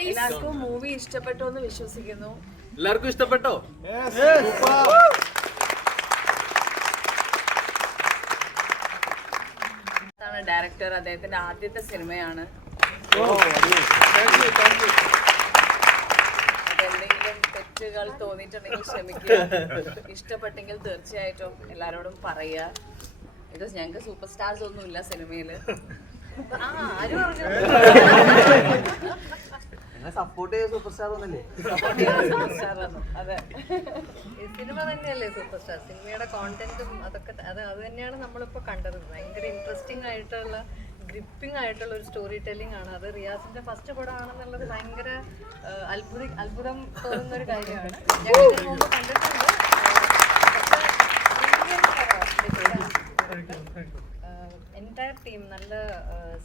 എല്ലാവർക്കും മൂവി ഇഷ്ടപ്പെട്ടു എന്ന് വിശ്വസിക്കുന്നു. എല്ലാവർക്കും ഇഷ്ടപ്പെട്ടോ? ഡയറക്ടർ അദ്ദേഹത്തിന്റെ ആദ്യത്തെ സിനിമയാണ്. അതെന്തെങ്കിലും തെറ്റുകൾ തോന്നിയിട്ടുണ്ടെങ്കിൽ ക്ഷമിക്കുക. ഇഷ്ടപ്പെട്ടെങ്കിൽ തീർച്ചയായിട്ടും എല്ലാരോടും പറയുക. ഇത് ഞങ്ങൾക്ക് സൂപ്പർ സ്റ്റാർസ് ഒന്നും ഇല്ല സിനിമയിൽ. ആ ആരും പറഞ്ഞു ചെയ്ത സൂപ്പർ സ്റ്റാർ ഒന്നല്ലേ ഈ സിനിമ തന്നെയല്ലേ സൂപ്പർ സ്റ്റാർ സിനിമയുടെ കോണ്ടന്റും അതൊക്കെ അത് അത് തന്നെയാണ് നമ്മളിപ്പോൾ കണ്ടത്. ഭയങ്കര ഇൻട്രസ്റ്റിംഗ് ആയിട്ടുള്ള ഗ്രിപ്പിംഗ് ആയിട്ടുള്ള ഒരു സ്റ്റോറി ടെല്ലിംഗ് ആണ്. അത് റിയാസിന്റെ ഫസ്റ്റ് പടം ആണെന്നുള്ളത് ഭയങ്കര അത്ഭുത അത്ഭുതം തോന്നുന്ന ഒരു കാര്യമാണ്. ഞങ്ങൾ കണ്ടിട്ടുണ്ട്. ടീം നല്ല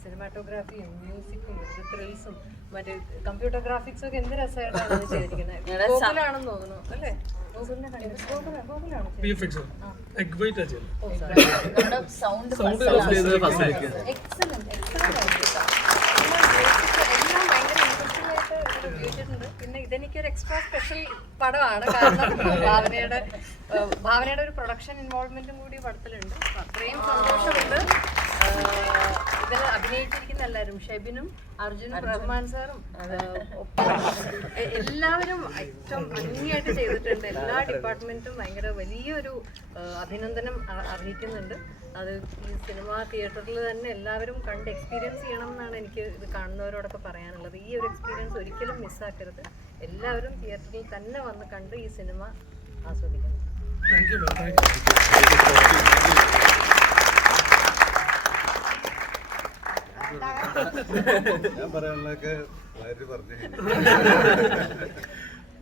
സിനിമാറ്റോഗ്രാഫിയും മ്യൂസിക്കും ത്രിൽസും മറ്റേ കമ്പ്യൂട്ടർ ഗ്രാഫിക്സും ഒക്കെ എന്ത് രസമായിട്ടാണ് ചെയ്തിരിക്കുന്നത്? ഗോകുലാണെന്ന് തോന്നുന്നു അല്ലേ? സൗണ്ട് എക്സലന്റ് ഉപയോഗിച്ചിട്ടുണ്ട്. പിന്നെ ഇതെനിക്കൊരു എക്സ്ട്രാ സ്പെഷ്യൽ പടമാണ്. കാരണം ഭാവനയുടെ ഭാവനയുടെ ഒരു പ്രൊഡക്ഷൻ ഇൻവോൾവ്മെന്റും കൂടി പടത്തിലുണ്ട്. അത്രയും സന്തോഷമുണ്ട്. ഇതിൽ അഭിനയിച്ചിരിക്കുന്ന എല്ലാവരും ഷെബിനും അർജുനും റഹ്മാൻ സാറും എല്ലാവരും ഏറ്റവും ഭംഗിയായിട്ട് ചെയ്തിട്ടുണ്ട്. എല്ലാ ഡിപ്പാർട്ട്മെന്റും ഭയങ്കര വലിയൊരു അഭിനന്ദനം അർഹിക്കുന്നുണ്ട്. അത് ഈ സിനിമ തിയേറ്ററിൽ തന്നെ എല്ലാവരും കണ്ട് എക്സ്പീരിയൻസ് ചെയ്യണം എന്നാണ് എനിക്ക് ഇത് കാണുന്നവരോടൊക്കെ പറയാനുള്ളത്. ഈ ഒരു എക്സ്പീരിയൻസ് ഒരിക്കലും മിസ്സാക്കരുത്. എല്ലാവരും തിയേറ്ററിൽ തന്നെ വന്ന് കണ്ട് ഈ സിനിമ ആസ്വദിക്കണം. ഞാൻ പറയാനുള്ളതൊക്കെ വളരെ പറഞ്ഞു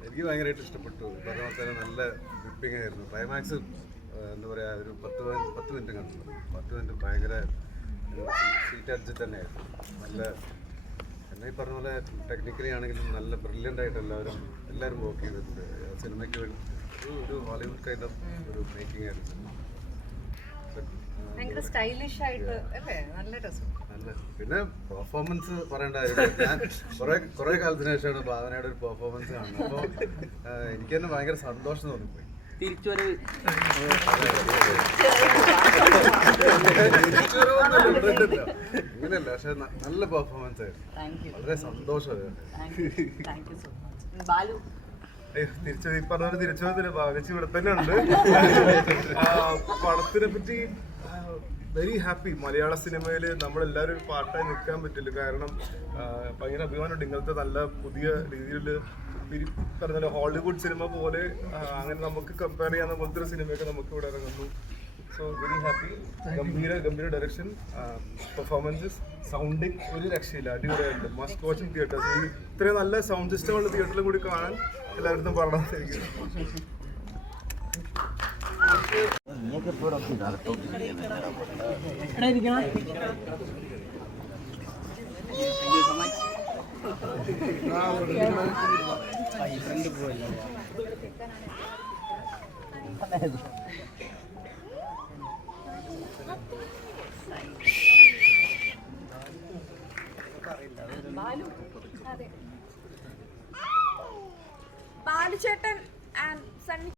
എനിക്ക് ഭയങ്കരമായിട്ട് ഇഷ്ടപ്പെട്ടു. പറഞ്ഞ പോലെ നല്ല ഗ്രിപ്പിംഗ് ആയിരുന്നു. ക്ലൈമാക്സ് എന്താ പറയുക ഒരു പത്ത് പത്ത് മിനിറ്റ് കണ്ടു. പത്ത് മിനിറ്റ് ഭയങ്കര സീറ്റ് അടിച്ചിട്ട് തന്നെയായിരുന്നു. നല്ല എന്നെ ഈ പറഞ്ഞ പോലെ ടെക്നിക്കലി ആണെങ്കിലും നല്ല ബ്രില്യന്റ് ആയിട്ട് എല്ലാവരും എല്ലാവരും വർക്ക് ചെയ്തിട്ടുണ്ട്. സിനിമയ്ക്ക് വേണ്ടി ഒരു ഹോളിവുഡ് കൈൻഡ് ഓഫ് ഒരു മേക്കിംഗ് ആയിരുന്നു. ഭയങ്കര സ്റ്റൈലിഷ് ആയിട്ട് അല്ലേ? നല്ല രസം. നല്ല. പിന്നെ പെർഫോമൻസ് പറയേണ്ട കാര്യം ഞാൻ കുറെ കുറെ കാലത്തിന് ശേഷമാണ് ഭാവനയുടെ ഒരു പെർഫോമൻസ് കാണുന്നത്. അപ്പോൾ എനിക്ക് തന്നെ ഭയങ്കര സന്തോഷം തോന്നിപ്പോയി. തിരിച്ചു വരവ്. ഇങ്ങനെയല്ല. പക്ഷെ നല്ല പെർഫോമൻസ് ആയിരുന്നു. വളരെ സന്തോഷം thank you thank so much Balu. തിരിച്ചു ഈ പറഞ്ഞ തിരിച്ചു വന്നില്ല. ഭാഗച്ച് ഇവിടെ തന്നെ ഉണ്ട്. പടത്തിനെ പറ്റി വെരി ഹാപ്പി മലയാള സിനിമയിൽ നമ്മളെല്ലാവരും ഒരു പാട്ടായി നിൽക്കാൻ പറ്റില്ല. കാരണം ഭയങ്കര അഭിമാനമുണ്ട്. ഇങ്ങനത്തെ നല്ല പുതിയ രീതിയിൽ പറഞ്ഞ പോലെ ഹോളിവുഡ് സിനിമ പോലെ അങ്ങനെ നമുക്ക് കമ്പയർ ചെയ്യാവുന്ന പോലത്തെ ഒരു സിനിമയൊക്കെ നമുക്ക് ഇവിടെ ഇറങ്ങുന്നു. സോ വെരി ഹാപ്പി ഗംഭീര ഗംഭീര ഡയറക്ഷൻ പെർഫോമൻസസ് സൗണ്ടിങ് ഒരു രക്ഷയില്ല. അടിപൊളിയായിട്ട് മസ്റ്റ് വാച്ചിങ് തിയേറ്റേഴ്സ് ഈ ഇത്രയും നല്ല സൗണ്ട് സിസ്റ്റം ഉള്ള തിയേറ്ററിൽ കൂടി കാണാൻ എല്ലാവരും ബാലു. ബാലുചേട്ടൻ ആൻഡ് സണ്ണി